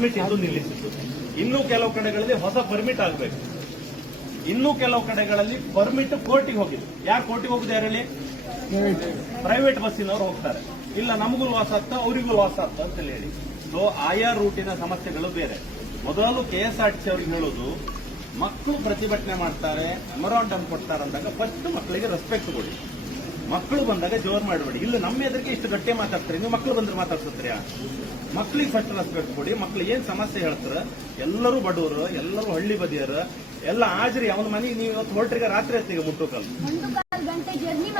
Permit ಇದ್ದು ನಿಲ್ಲಿಸಿತು. ಇನ್ನೂ ಕೆಲವು ಕಡೆಗಳಲ್ಲಿ ಹೊಸ ಪರ್ಮಿಟ್ ಆಗಬೇಕು. ಇನ್ನೂ ಕೆಲವು ಕಡೆಗಳಲ್ಲಿ ಪರ್ಮಿಟ್ ಕೋರ್ಟಿಗೆ ಹೋಗಿದೆ. ಯಾರು ಕೋರ್ಟಿಗೆ ಹೋಗುದು ಯಾರಲ್ಲಿ? ಪ್ರೈವೇಟ್ ಬಸ್ಸಿನವರು ಹೋಗ್ತಾರೆ. ಇಲ್ಲ, ನಮಗೂ ಲಾಸ್ ಆಗ್ತಾ, ಅವರಿಗೂ ಲಾಸ್ ಆಗ್ತಾ ಅಂತ ಹೇಳಿ. ಸೊ ಆಯಾ ರೂಟಿನ ಸಮಸ್ಯೆಗಳು ಬೇರೆ. ಮೊದಲು ಕೆಎಸ್ಆರ್ಟಿಸಿ ಅವ್ರಿಗೆ ಹೇಳೋದು, ಮಕ್ಕಳು ಪ್ರತಿಭಟನೆ ಮಾಡ್ತಾರೆ ಮೆಮೊರಾಂಡಮ್ ಕೊಡ್ತಾರೆ ಅಂದಾಗ ಫಸ್ಟ್ ಮಕ್ಕಳಿಗೆ ರೆಸ್ಪೆಕ್ಟ್ ಕೊಡಿ. ಮಕ್ಕಳು ಬಂದಾಗ ಜೋರ್ ಮಾಡಬೇಡಿ. ಇಲ್ಲ ನಮ್ಮ ಎದುರಿಗೆ ಇಷ್ಟು ಗಟ್ಟಿ ಮಾತಾಡ್ತಾರೆ ನೀವು ಮಕ್ಕಳು ಬಂದ್ರೆ ಮಾತಾಡ್ಸತ್ರಿಯಾ ಮಕ್ಳಿಗೆ ಫಸ್ಟ್ ರೆಸ್ಪೆಕ್ಟ್ ಕೊಡಿ ಮಕ್ಳು ಏನ್ ಸಮಸ್ಯೆ ಹೇಳ್ತಾರ ಎಲ್ಲರೂ ಬಡವರು ಎಲ್ಲರೂ ಹಳ್ಳಿ ಬದಿಯರು ಎಲ್ಲ ಹಾಜರಿ ಅವನ ಮನೆ ನೀವು ಇವತ್ತು ಹೊರಟ್ರಿಗೆ ರಾತ್ರಿ ಹೊತ್ತಿಗೆ ಮುಟ್ಟೋಕಲ್ಲ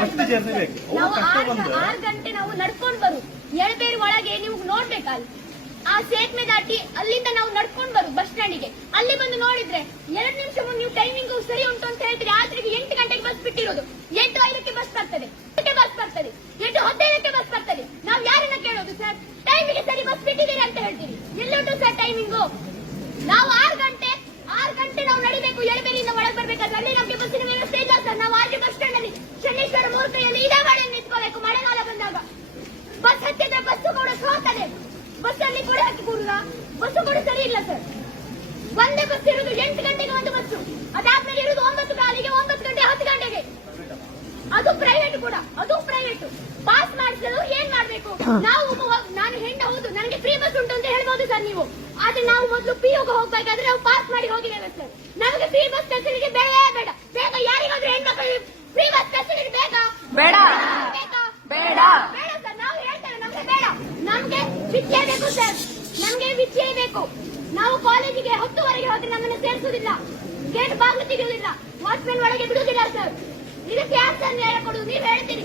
ಅಷ್ಟು ಜರ್ನಿ ಬೇಕು. ಅವ್ರು ನಾವು ಕಷ್ಟ ಬಂದ್ರೆ- ಗಂಟೆ ನಾವು ನಡ್ಕೊಂಡ್ ಬರು. ಎಳಬೇರು ಒಳಗೆ ನೀವು ನೋಡ್ಬೇಕಲ್ಲ ಆ ಸೇತುವೆ ದಾಟಿ ಅಲ್ಲಿಂದ ನಾವು ನಡ್ಕೊಂಡು ಬರು ಬಸ್ ಸ್ಟ್ಯಾಂಡಿಗೆ. ಅಲ್ಲಿ ಬಂದು ನೋಡಿದ್ರೆ ಎರಡು ನಿಮಿಷ ಮುಂದೆ ನೀವು ಟೈಮಿಂಗ್ ಸರಿ ಉಂಟು ಅಂತ ಹೇಳ್ತೀರಿ. ರಾತ್ರಿ ಎಂಟು ಗಂಟೆಗೆ ಬಸ್ ಬಿಟ್ಟಿರೋದು. ಎಂಟು ಐದಕ್ಕೆ ಬಸ್ ಬರ್ತದೆ ಎಂಟು ಬಸ್ ಬರ್ತದೆ ಎಂಟು ಹದಿನೈದಕ್ಕೆ ಬಸ್ ಬರ್ತದೆ ನಾವು ಯಾರನ್ನ ಕೇಳೋದು ಸರ್ ಟೈಮಿಗೆ ಸರಿ ಬಸ್ ಹೇಳ್ತೀನಿ. ಎಲ್ಲುಂಟು ಸರ್ ಟೈಮಿಂಗು ನಾವು ಆರು ಗಂಟೆ ಆರು ಗಂಟೆ ನಾವು ನಡಿಬೇಕು ಎಳಬೇರಿಯಿಂದ ಒಳಗೆ ಬರ್ಬೇಕಾದ್ರೆ ಅಲ್ಲಿ ನಮಗೆ ಬಸ್ಸಿನ ವ್ಯವಸ್ಥೆ ಇಲ್ಲ ಸರ್. ನಾವು ಆರ್ಜಿ ಬಸ್ ಸ್ಟ್ಯಾಂಡ್ ಅಲ್ಲಿ, ಶನೇಶ್ವರ ಮೂರು ಕೈಯಲ್ಲಿ ಇದೇ ಮಾಡಿ ನಿಂತ್ಕೋಬೇಕು. ಮಳೆಗಾಲ ಬಂದಾಗ ಬಸ್ ಹತ್ತಿದ್ರೆ ಬಸ್ಸು ಕೂಡ ಸೋತದೆ. ಬಸ್ ಅಲ್ಲಿ ಕೂಡ ಹಾಕಿ ಬಸ್ಸು ಕೂಡ ಸರಿ ಇಲ್ಲ ಸರ್. ಒಂದೇ ಬಸ್ ಇರುದು ಎಂಟು ಗಂಟೆಗೆ ಒಂದು ಬಸ್ಸು ಅದಾದ್ಮೇಲೆ ಇರುದು ಒಂಬತ್ತು ಕಾಲಿಗೆ ಒಂಬತ್ತು ಗಂಟೆ, ಹತ್ತು ಗಂಟೆಗೆ. ಅದು ಪ್ರೈವೇಟ್ ಕೂಡ, ಅದು ಪ್ರೈವೇಟ್ ಪಾಸ್ ಮಾಡಿಸಲು ಏನ್ ಮಾಡ್ಬೇಕು? ನಾವು ಒಬ್ಬ- ನಾನು ಹೆಣ್ಣು ಹೌದು ನನಗೆ ಫ್ರೀ ಬಸ್ ಉಂಟು ಅಂತ ಹೇಳ್ಬೋದು ಸರ್ ನೀವು? ಆದ್ರೆ ನಾವು ಮೊದಲು ಪಿ ಯುಗೆ ಹೋಗ್ಬೇಕಾದ್ರೆ ನಾವು ಪಾಸ್ ಮಾಡಿ ಹೋಗಿದ್ದೇವೆ ಸರ್ ನಮಗೆ ಫ್ರೀ ಬಸ್ ಫೆಸಿಲಿಟಿ ಬೇಡವೇ ಬೇಡ ಬೇಗ ಯಾರಿಗಾದ್ರೂ ಹೆಣ್ಮಕ್ಳು ಫ್ರೀ ಬಸ್ ಫೆಸಿಲಿಟಿ ಬೇಕಾ ಬೇಡ. ಬೇಡ. ಬೇಡ ಸರ್ ನಾವು ಹೇಳ್ತೇವೆ ನಮ್ಗೆ ಬೇಡ. ನಮ್ಗೆ ವಿದ್ಯೆ ಬೇಕು ಸರ್ ನಮ್ಗೆ ವಿದ್ಯೆ ಬೇಕು. ನಾವು ಕಾಲೇಜಿಗೆ ಹತ್ತುವರೆಗೆ ಹೋದ್ರೆ ನಮ್ಮನ್ನು ಸೇರಿಸುವುದಿಲ್ಲ. ಗೇಟ್ ಬಾಗಿಲು ತೆಗೆಯುವುದಿಲ್ಲ. ವಾಚ್ಮೆನ್ ಒಳಗೆ ಬಿಡುವುದಿಲ್ಲ ಸರ್ ಇದಕ್ಕೆ ಯಾರು ಸರ್ ಹೇಳಿಕೊಡುದು ನೀವು ಹೇಳ್ತೀರಿ.